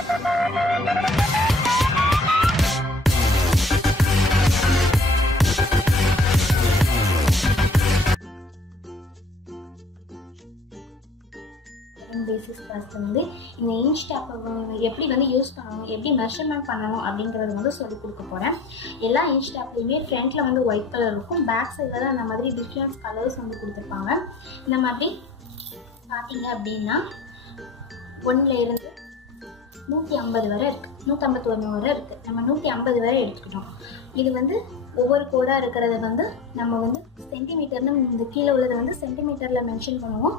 Basis கிளாஸ்ல வந்து இந்த இன்ச் டேப் எப்படி வந்து யூஸ் பண்ணணும், எப்படி மெஷர்மெண்ட் பண்ணணும் அப்படிங்கறது வந்து சொல்லி கொடுக்க போறேன். எல்லா இன்ச் டேப்லயுமே ஃப்ரண்ட்ல வந்து ஒயிட் கலர் இருக்கும், பேக் சைடுல அந்த மாதிரி டிஃபரன்ஸ் கலர்ஸ் வந்து கொடுத்துருப்பாங்க. இந்த மாதிரி பார்த்தீங்க அப்படின்னா 1ல இருந்து 150 வரை இருக்கு, 151 வரை இருக்கு. நம்ம 150 வரை எடுத்துக்கிட்டோம். இது வந்து ஒவ்வொரு கோடா இருக்கிறத வந்து நம்ம வந்து சென்டிமீட்டர்னு இந்த கீழே உள்ளதை வந்து சென்டிமீட்டர்ல மென்ஷன் பண்ணுவோம்,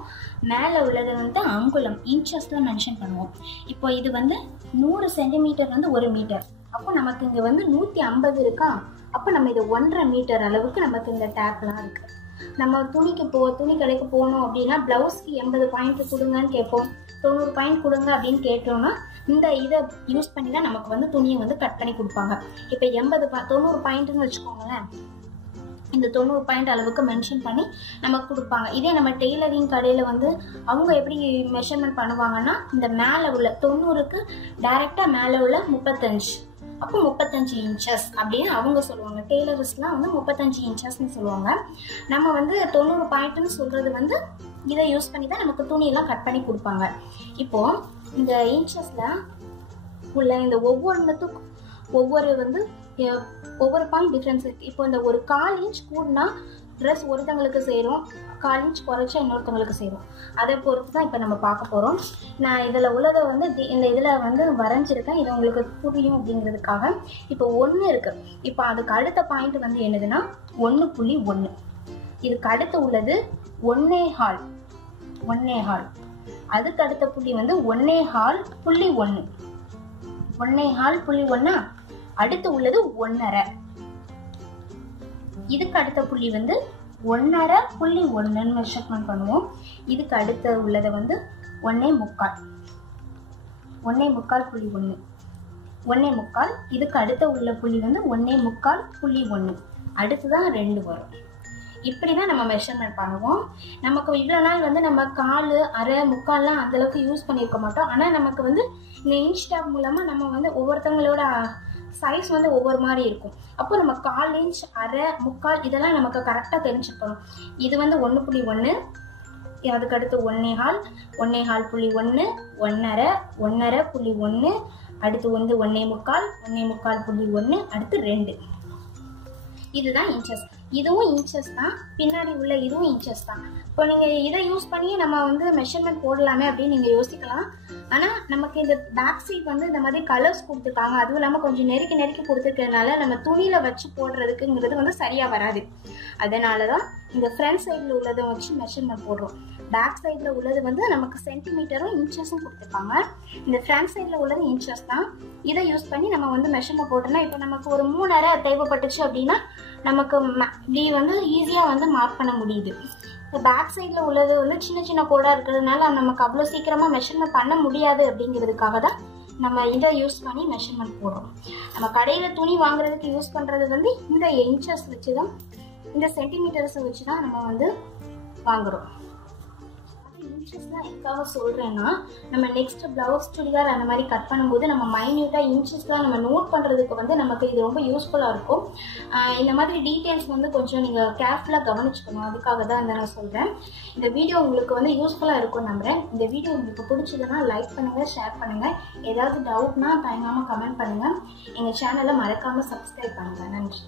மேலே உள்ளதை வந்து அங்குலம் இன்ச்சஸ்ல மென்ஷன் பண்ணுவோம். இப்போ இது வந்து 100 சென்டிமீட்டர் வந்து 1 மீட்டர். அப்போ நமக்கு இங்க வந்து 150 இருக்கா, அப்போ நம்ம இது 1.5 மீட்டர் அளவுக்கு நமக்கு இந்த டேப்லாம் இருக்கு. நம்ம துணி கடைக்கு போகணும் அப்படின்னா பிளவுஸ்க்கு 80 பாயிண்ட் கொடுங்கன்னு கேட்போம், 90 பாயிண்ட் கொடுங்க அப்படின்னு கேட்டோம்னா இந்த இதை யூஸ் பண்ணி தான் நமக்கு வந்து துணியை வந்து கட் பண்ணி கொடுப்பாங்க. இப்போ 90 பாயிண்ட்னு வச்சுக்கோங்களேன், இந்த 90 பாயிண்ட் அளவுக்கு மென்ஷன் பண்ணி நமக்கு கொடுப்பாங்க. இதே நம்ம டெய்லரிங் கடையில் வந்து அவங்க எப்படி மெஷர்மெண்ட் பண்ணுவாங்கன்னா இந்த மேலே உள்ள 90க்கு டைரெக்டாக மேலே உள்ள 35, அப்போ 35 இன்ச்சஸ் அப்படின்னு அவங்க சொல்லுவாங்க. டெய்லர்ஸ்லாம் வந்து 35 இன்ச்சஸ்ன்னு சொல்லுவாங்க. நம்ம வந்து 90 பாயிண்ட்னு சொல்றது வந்து இதை யூஸ் பண்ணி தான் நமக்கு துணியெல்லாம் கட் பண்ணி கொடுப்பாங்க. இப்போ இந்த இன்ச்சஸ்ல உள்ள இந்த ஒவ்வொன்றுத்துக்கும் ஒவ்வொரு பாயிண்ட் டிஃப்ரென்ஸ் இருக்கு. இப்போ இந்த ஒரு 1/4 இன்ச் கூடனா ட்ரெஸ் ஒருத்தங்களுக்கு சேரும், 1/4 இன்ச் குறைச்சா இன்னொருத்தவங்களுக்கு சேரும். அதை பொறுத்து தான் இப்போ நம்ம பார்க்க போகிறோம். நான் இதில் உள்ளதை வந்து இந்த இதில் வந்து வரைஞ்சிருக்கேன், இது உங்களுக்கு புரியும் அப்படிங்கிறதுக்காக. இப்போ 1 இருக்கு, இப்போ அதுக்கு அடுத்த பாயிண்ட் வந்து என்னதுன்னா 1.1. இதுக்கு அடுத்து உள்ளது 1.25. அதுக்கு அடுத்த புள்ளி வந்து 1.25.1. 1.25.1. அடுத்து உள்ளது 1.5. இதுக்கு அடுத்த புள்ளி வந்து 1.5.1 மெஷர்மெண்ட் பண்ணுவோம். இதுக்கு அடுத்த உள்ளதை வந்து 1.25.1. 1.25. இதுக்கு அடுத்த உள்ள புள்ளி வந்து 1.25.1. அடுத்துதான் 2 வரும். இப்படிதான் நம்ம மெஷர்மெண்ட் பண்ணுவோம். நமக்கு இவ்வளவு நாள் வந்து நம்ம 1/4, 1/2, 3/4 அந்த அளவுக்கு யூஸ் பண்ணியிருக்க மாட்டோம். ஆனா நமக்கு வந்து இந்த இன்ச் டேப் மூலமா நம்ம வந்து ஒவ்வொருத்தவங்களோட சைஸ் வந்து ஒவ்வொரு மாதிரி இருக்கும். அப்போ நம்ம 1/4 இன்ச், 1/2, 3/4 இதெல்லாம் நமக்கு கரெக்டா தெரிஞ்சுக்கணும். இது வந்து 1.1, அதுக்கு அடுத்து 1.25, 1.25.1, 1.5, 1.5.1, அடுத்து வந்து 1.25, 1.25.1, அடுத்து 2. இதுதான் இன்ச்சஸ். இதுவும் இன்ச்சஸ் தான், பின்னாடி உள்ள இதுவும் இன்ச்சஸ் தான். இப்போ நீங்க இதை யூஸ் பண்ணி நம்ம வந்து மெஷர்மெண்ட் போடலாமே அப்படின்னு நீங்க யோசிக்கலாம். ஆனா நமக்கு இந்த பேக் சைட் வந்து இந்த மாதிரி கலர்ஸ் கொடுத்துருக்காங்க, அதுவும் இல்லாம கொஞ்சம் நெருக்கி கொடுத்துருக்கிறதுனால நம்ம துணியில வச்சு போடுறதுக்குங்கிறது வந்து சரியா வராது. அதனாலதான் இந்த ஃப்ரண்ட் சைட்ல உள்ளதை வச்சு மெஷர்மெண்ட் போடுறோம். பேக் சைட்ல உள்ளது வந்து நமக்கு சென்டிமீட்டரும் இன்ச்சஸும் கொடுத்துருப்பாங்க. இந்த ஃப்ரண்ட் சைட்ல உள்ளது இன்ச்சஸ் தான். இதை யூஸ் பண்ணி நம்ம வந்து மெஷர்மெண்ட் போட்டோம்னா இப்போ நமக்கு ஒரு 3.5 தேவைப்பட்டுச்சு அப்படின்னா நமக்கு இப்படி வந்து ஈஸியா வந்து மார்க் பண்ண முடியுது. இந்த பேக் சைட்ல உள்ளது வந்து சின்ன கோடா இருக்கிறதுனால நமக்கு அவ்வளோ சீக்கிரமா மெஷர்மெண்ட் பண்ண முடியாது அப்படிங்கிறதுக்காக தான் நம்ம இதை யூஸ் பண்ணி மெஷர்மெண்ட் போடுறோம். நம்ம கடையில துணி வாங்குறதுக்கு யூஸ் பண்றது வந்து இந்த இன்ச்சஸ் வச்சுதான், இந்த சென்டிமீட்டர்ஸ் வச்சுதான் நம்ம வந்து வாங்குறோம். இன்ச்சஸ்லாம் எதுக்காக சொல்றேன்னா நம்ம நெக்ஸ்ட் பிளவுஸ், சுடிதார் அந்த மாதிரி கட் பண்ணும்போது நம்ம மைன்யூட்டா இன்ச்சஸ்லாம் நம்ம நோட் பண்றதுக்கு வந்து நமக்கு இது ரொம்ப யூஸ்ஃபுல்லா இருக்கும். இந்த மாதிரி டீடைல்ஸ் வந்து கொஞ்சம் நீங்க கேர்ஃபுல்லா கவனிச்சுக்கணும், அதுக்காக தான் நான் சொல்றேன். இந்த வீடியோ உங்களுக்கு வந்து யூஸ்ஃபுல்லா இருக்கும் நம்புறேன். இந்த வீடியோ உங்களுக்கு பிடிச்சதுன்னா லைக் பண்ணுங்க, ஷேர் பண்ணுங்க. ஏதாவது டவுட்னா தயங்காம கமெண்ட் பண்ணுங்க. எங்க சேனலை மறக்காம சப்ஸ்கிரைப் பண்ணுங்க. நன்றி.